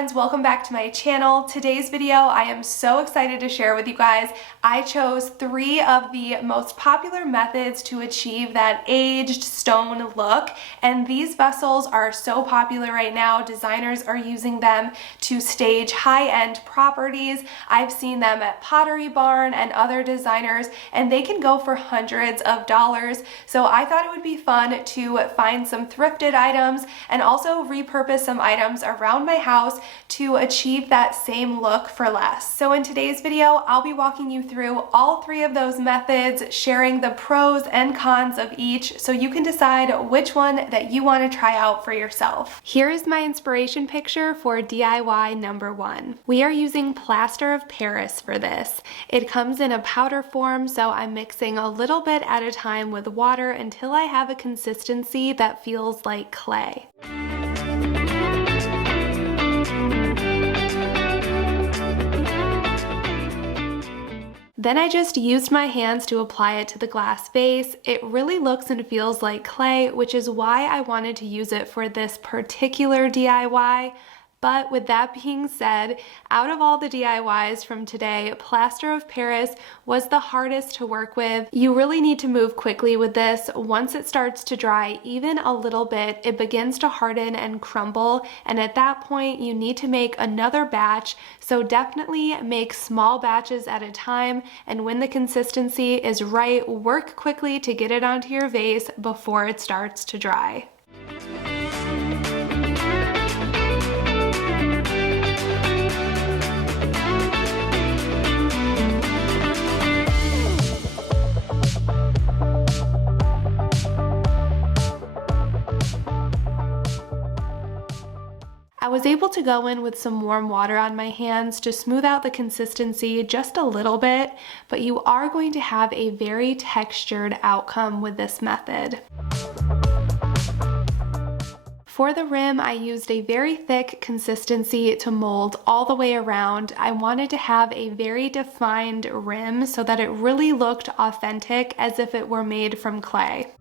friends, welcome back to my channel. Today's video I am so excited to share with you guys. I chose 3 of the most popular methods to achieve that aged stone look, and these vessels are so popular right now. Designers are using them to stage high-end properties. I've seen them at Pottery Barn and other designers, and they can go for hundreds of dollars. So I thought it would be fun to find some thrifted items and also repurpose some items around my house to achieve that same look for less. So in today's video, I'll be walking you through all 3 of those methods, sharing the pros and cons of each so you can decide which one that you want to try out for yourself. Here is my inspiration picture for DIY number 1. We are using Plaster of Paris for this. It comes in a powder form, so I'm mixing a little bit at a time with water until I have a consistency that feels like clay. Then I just used my hands to apply it to the glass vase. It really looks and feels like clay, which is why I wanted to use it for this particular DIY. But with that being said, out of all the DIYs from today, Plaster of Paris was the hardest to work with. You really need to move quickly with this. Once it starts to dry even a little bit, it begins to harden and crumble, and at that point you need to make another batch. So definitely make small batches at a time, and when the consistency is right, work quickly to get it onto your vase before it starts to dry. I was able to go in with some warm water on my hands to smooth out the consistency just a little bit, but you are going to have a very textured outcome with this method. For the rim, I used a very thick consistency to mold all the way around. I wanted to have a very defined rim so that it really looked authentic, as if it were made from clay.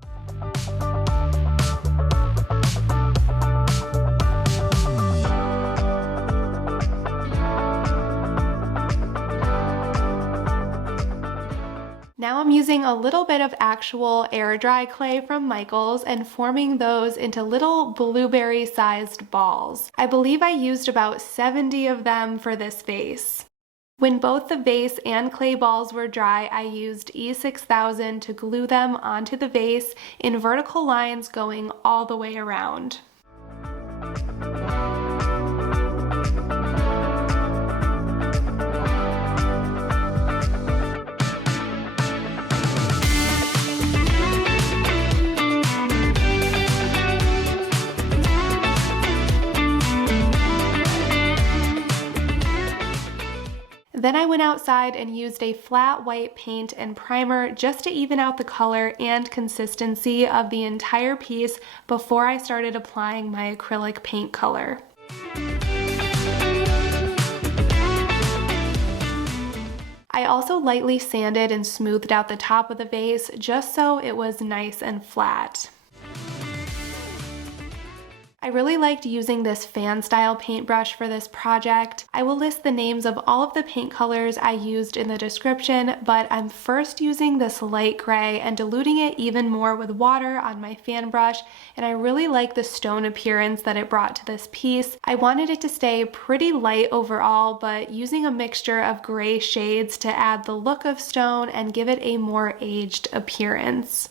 Now I'm using a little bit of actual air dry clay from Michael's and forming those into little blueberry sized balls. I believe I used about 70 of them for this vase. When both the vase and clay balls were dry, I used E6000 to glue them onto the vase in vertical lines going all the way around. Then I went outside and used a flat white paint and primer just to even out the color and consistency of the entire piece before I started applying my acrylic paint color. I also lightly sanded and smoothed out the top of the vase just so it was nice and flat. I really liked using this fan style paintbrush for this project. I will list the names of all of the paint colors I used in the description, but I'm first using this light gray and diluting it even more with water on my fan brush, and I really like the stone appearance that it brought to this piece. I wanted it to stay pretty light overall, but using a mixture of gray shades to add the look of stone and give it a more aged appearance.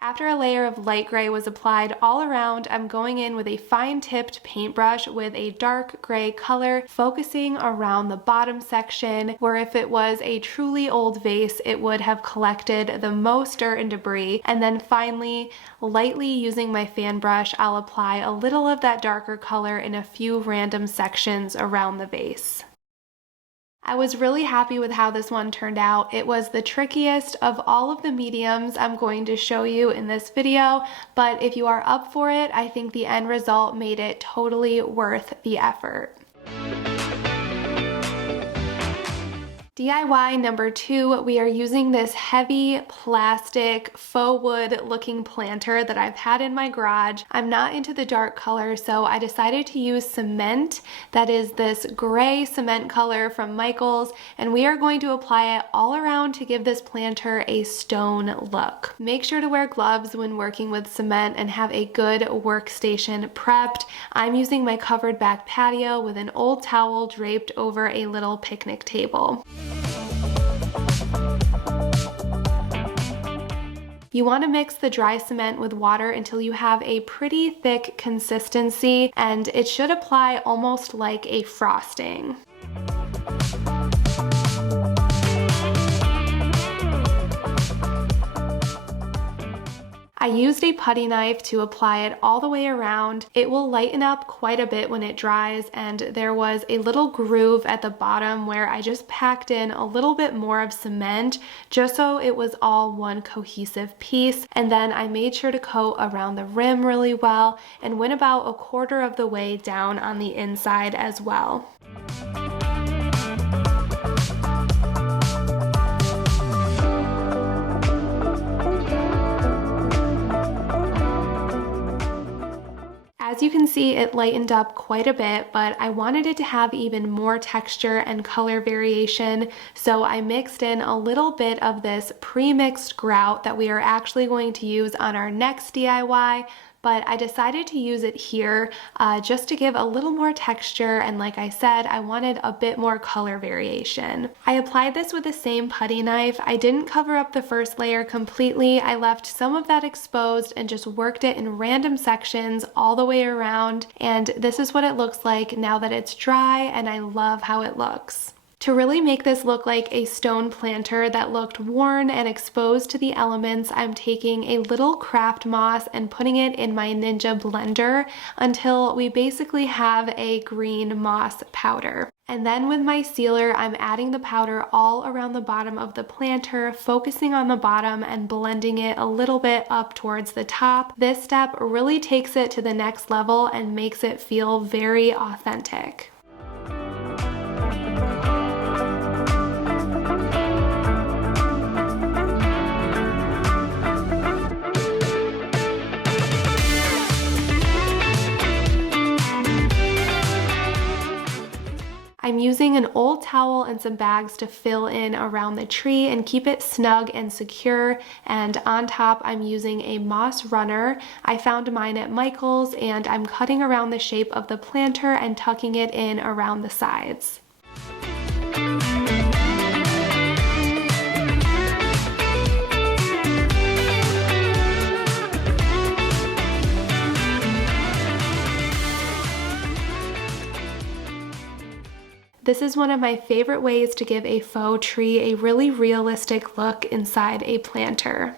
After a layer of light gray was applied all around, I'm going in with a fine-tipped paintbrush with a dark gray color, focusing around the bottom section, where if it was a truly old vase, it would have collected the most dirt and debris. And then finally, lightly using my fan brush, I'll apply a little of that darker color in a few random sections around the vase. I was really happy with how this one turned out. It was the trickiest of all of the mediums I'm going to show you in this video, but if you are up for it, I think the end result made it totally worth the effort. DIY number 2, we are using this heavy plastic faux wood looking planter that I've had in my garage. I'm not into the dark color, so I decided to use cement. That is this gray cement color from Michaels, and we are going to apply it all around to give this planter a stone look. Make sure to wear gloves when working with cement and have a good workstation prepped. I'm using my covered back patio with an old towel draped over a little picnic table. You want to mix the dry cement with water until you have a pretty thick consistency, and it should apply almost like a frosting. I used a putty knife to apply it all the way around. It will lighten up quite a bit when it dries, and there was a little groove at the bottom where I just packed in a little bit more of cement just so it was all one cohesive piece. And then I made sure to coat around the rim really well and went about 1/4 of the way down on the inside as well. As you can see, it lightened up quite a bit, but I wanted it to have even more texture and color variation, so I mixed in a little bit of this pre-mixed grout that we are actually going to use on our next DIY, but I decided to use it here just to give a little more texture, and like I said, I wanted a bit more color variation. I applied this with the same putty knife. I didn't cover up the first layer completely. I left some of that exposed and just worked it in random sections all the way around, and this is what it looks like now that it's dry, and I love how it looks. To really make this look like a stone planter that looked worn and exposed to the elements, I'm taking a little craft moss and putting it in my Ninja blender until we basically have a green moss powder. And then with my sealer, I'm adding the powder all around the bottom of the planter, focusing on the bottom and blending it a little bit up towards the top. This step really takes it to the next level and makes it feel very authentic. I'm using an old towel and some bags to fill in around the tree and keep it snug and secure, and on top I'm using a moss runner. I found mine at Michael's, and I'm cutting around the shape of the planter and tucking it in around the sides. This is one of my favorite ways to give a faux tree a really realistic look inside a planter.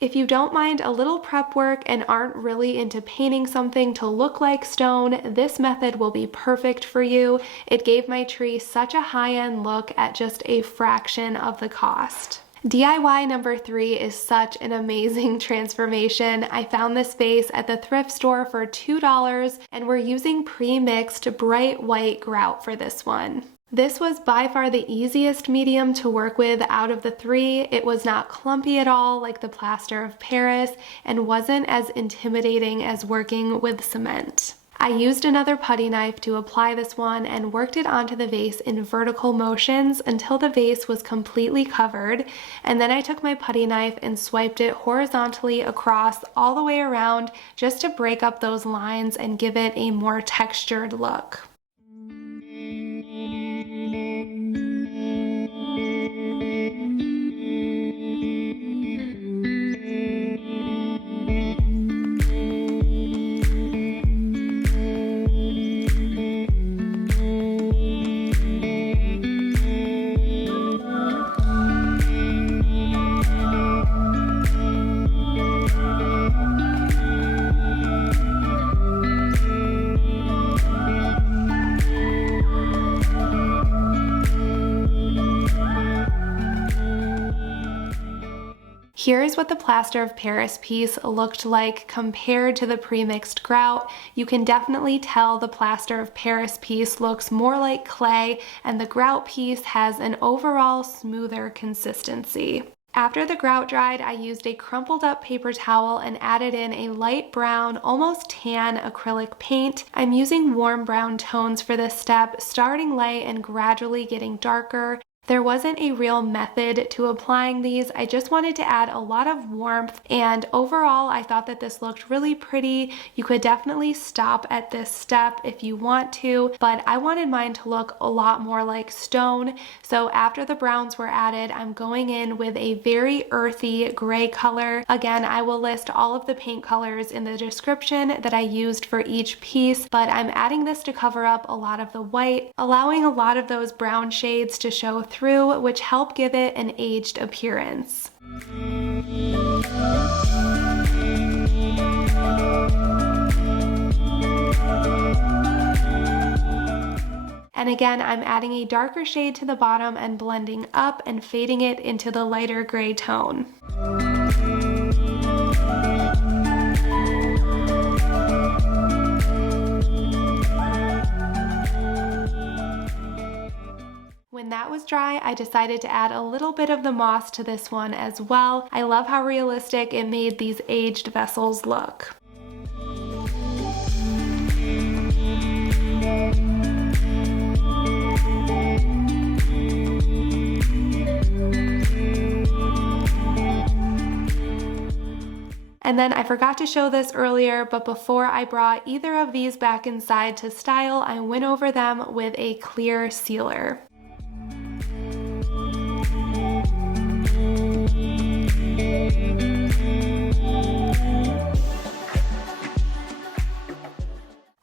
If you don't mind a little prep work and aren't really into painting something to look like stone, this method will be perfect for you. It gave my tree such a high-end look at just a fraction of the cost. DIY number 3 is such an amazing transformation. I found this vase at the thrift store for $2, and we're using pre-mixed bright white grout for this one. This was by far the easiest medium to work with out of the 3. It was not clumpy at all like the Plaster of Paris and wasn't as intimidating as working with cement. I used another putty knife to apply this one and worked it onto the vase in vertical motions until the vase was completely covered, and then I took my putty knife and swiped it horizontally across all the way around just to break up those lines and give it a more textured look. Here's what the Plaster of Paris piece looked like compared to the pre-mixed grout. You can definitely tell the Plaster of Paris piece looks more like clay, and the grout piece has an overall smoother consistency. After the grout dried, I used a crumpled up paper towel and added in a light brown, almost tan acrylic paint. I'm using warm brown tones for this step, starting light and gradually getting darker. There wasn't a real method to applying these. I just wanted to add a lot of warmth, and overall I thought that this looked really pretty. You could definitely stop at this step if you want to, but I wanted mine to look a lot more like stone. So after the browns were added, I'm going in with a very earthy gray color. Again, I will list all of the paint colors in the description that I used for each piece, but I'm adding this to cover up a lot of the white, allowing a lot of those brown shades to show through, which help give it an aged appearance. And again, I'm adding a darker shade to the bottom and blending up and fading it into the lighter gray tone. When that was dry, I decided to add a little bit of the moss to this one as well. I love how realistic it made these aged vessels look. And then I forgot to show this earlier, but before I brought either of these back inside to style, I went over them with a clear sealer.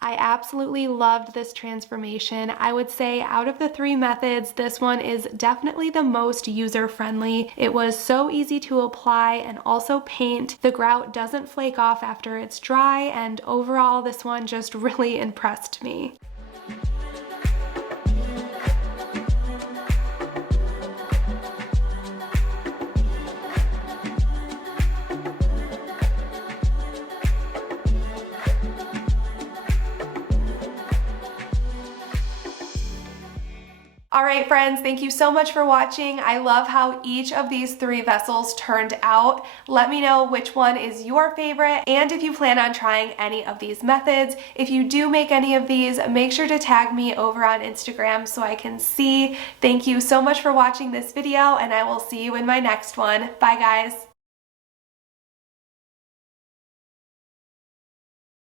I absolutely loved this transformation. I would say out of the three methods, this one is definitely the most user-friendly. It was so easy to apply and also paint. The grout doesn't flake off after it's dry, and overall this one just really impressed me. Alright friends, thank you so much for watching. I love how each of these three vessels turned out. Let me know which one is your favorite, and if you plan on trying any of these methods. If you do make any of these, make sure to tag me over on Instagram so I can see. Thank you so much for watching this video, and I will see you in my next one. Bye guys!